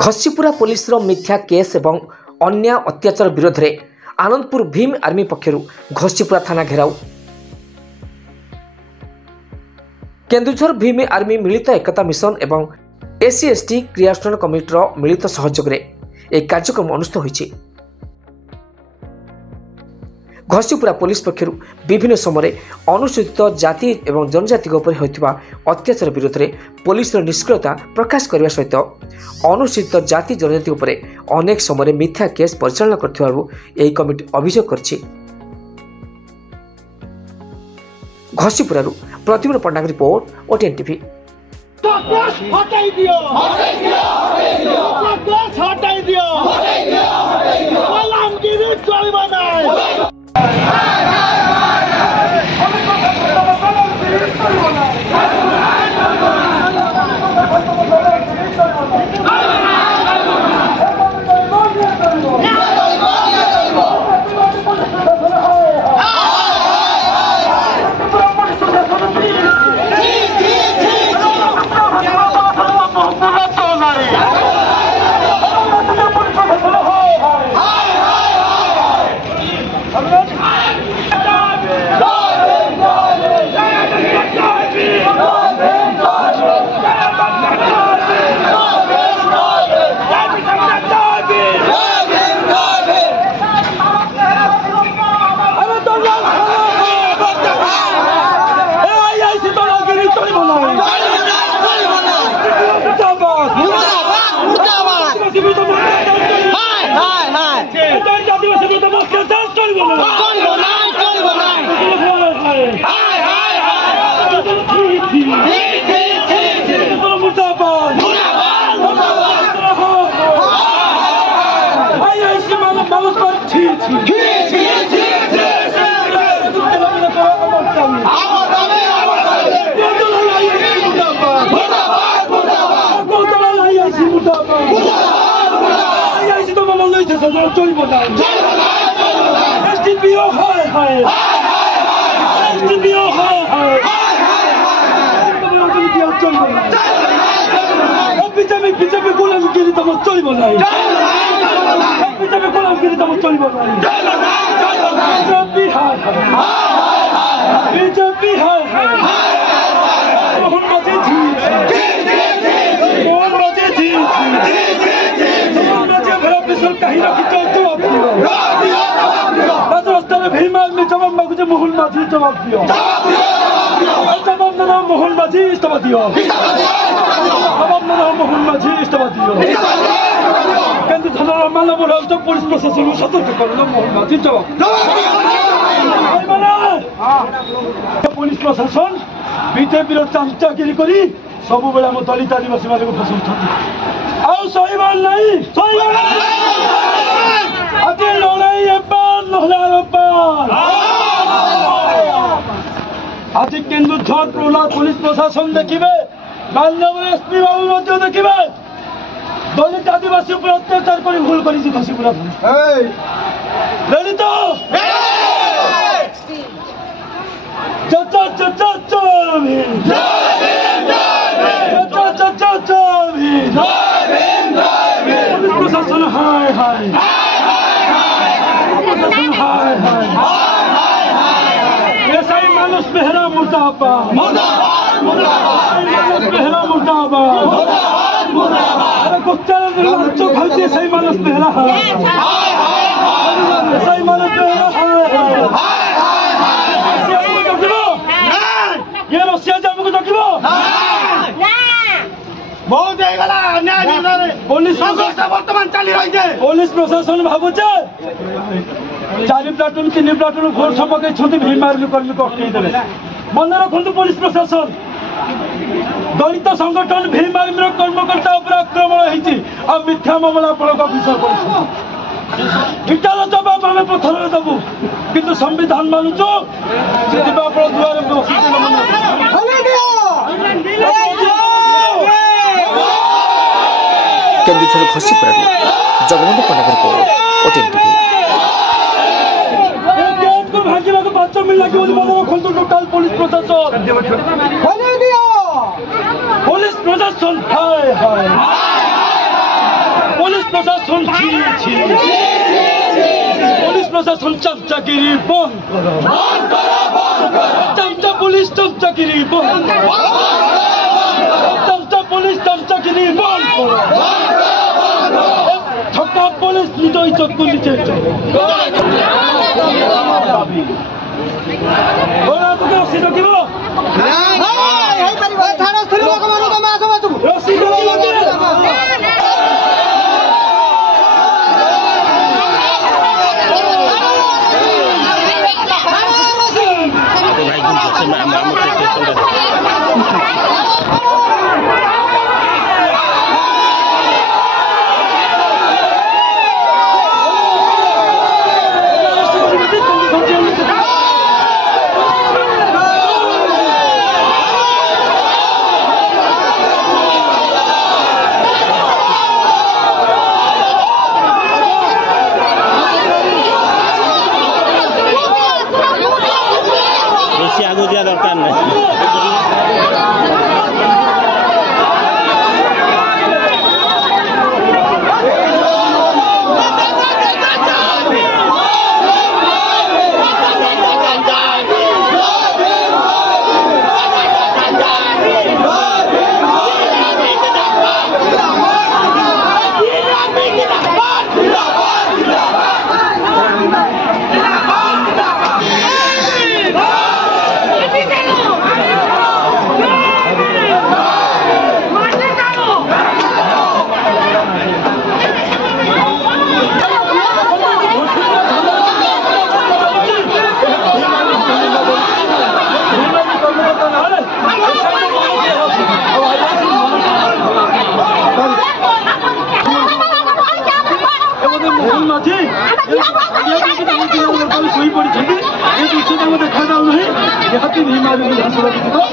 Ghasipura police मिथ्या case एवं अन्य अत्याचार विरोध में आनंदपुर भीम आर्मी पक्षर घसीपुरा थाना घेराव। केन्दुझर भीम आर्मी मिलित एकता मिशन एवं SC/ST क्रियानुष्ठान कमिटर मिलित सहयोग में एक कार्यक्रम अनुष्ठित होइछि। घसीपुरा पुलिस पक्षर विभिन्न समय अनुसूचित जाति एवं जनजाति उपर होइतिबा अत्याचार विरोध में पुलिस निष्क्रियता प्रकाश करने सहित अनुसूचित जाति जनजाति उपर अनेक समय मिथ्या केस परिचालन करथिबारु एही कमिटी अभियोग करछि। घसीपुरारु प्रतिदिन पंडांग रिपोर्ट OTN टीवी। मोहन माझी जवाब दियो जवाब ना मोहन माझी इस्तीफा दियो जवाब ना मोहन माझी इस्तीफा दियो केन्दुझर मानव राउत पुलिस प्रशासन सतर्क करू मोहन माझी जवाब पुलिस प्रशासन बीजेपी चामचागिरी करी सब बेला मो दलित आदिवासी मानक फसाउछन् आउ सहीवाल नहीं आज लड़ाई एबार नहला बार आज केन्दुझर पुलिस प्रशासन देखिए मानव SP बाबू देखिए दलित आदिवासी पर अत्याचार कर भूल कर घसीपुरा रेडी तो पुलिस प्रशासन हाय हाय मानस मेहरा मुर्दाबाद मेहरा मुर्दाबाद अरे गुप्ता चुप होती सही मानस मेहरा सही मानस मेहरा ये रसिया जामको जगिबो बहुत हेगला अन्याय पुलिस संघर्ष वर्तमान चली रही है पुलिस प्रशासन भाबुचे 4 प्लाटून 3 प्लाटून घोर छपके छुटी भीम आर्मी कर्मी को अटकाई देले मन रखु पुलिस प्रशासन दलित संगठन भीम आर्मी कर्मकर्ता उपर आक्रमण होती आ मिथ्या मामला पड़क विषय कर इटार जवाब आम पथर देवु किंतु संविधान मानुचु दुआर केन्दुझर घसीपुरा जगबंधु पंडांग रिपोर्ट OTN टीवी। भाग्य 5 मिनट लगे टोटाल पुलिस प्रशासन पुलिस प्रशासन हाय हाय पुलिस प्रशासन पुलिस प्रशासन चमचागिरी बंद करो चमचा पुलिस चमचागिरी बंद चमचा पुलिस चमचागिरी बंद करो ठका पुलिस निज इज्जत को नीचे आगो दिया दरकार नहीं देखा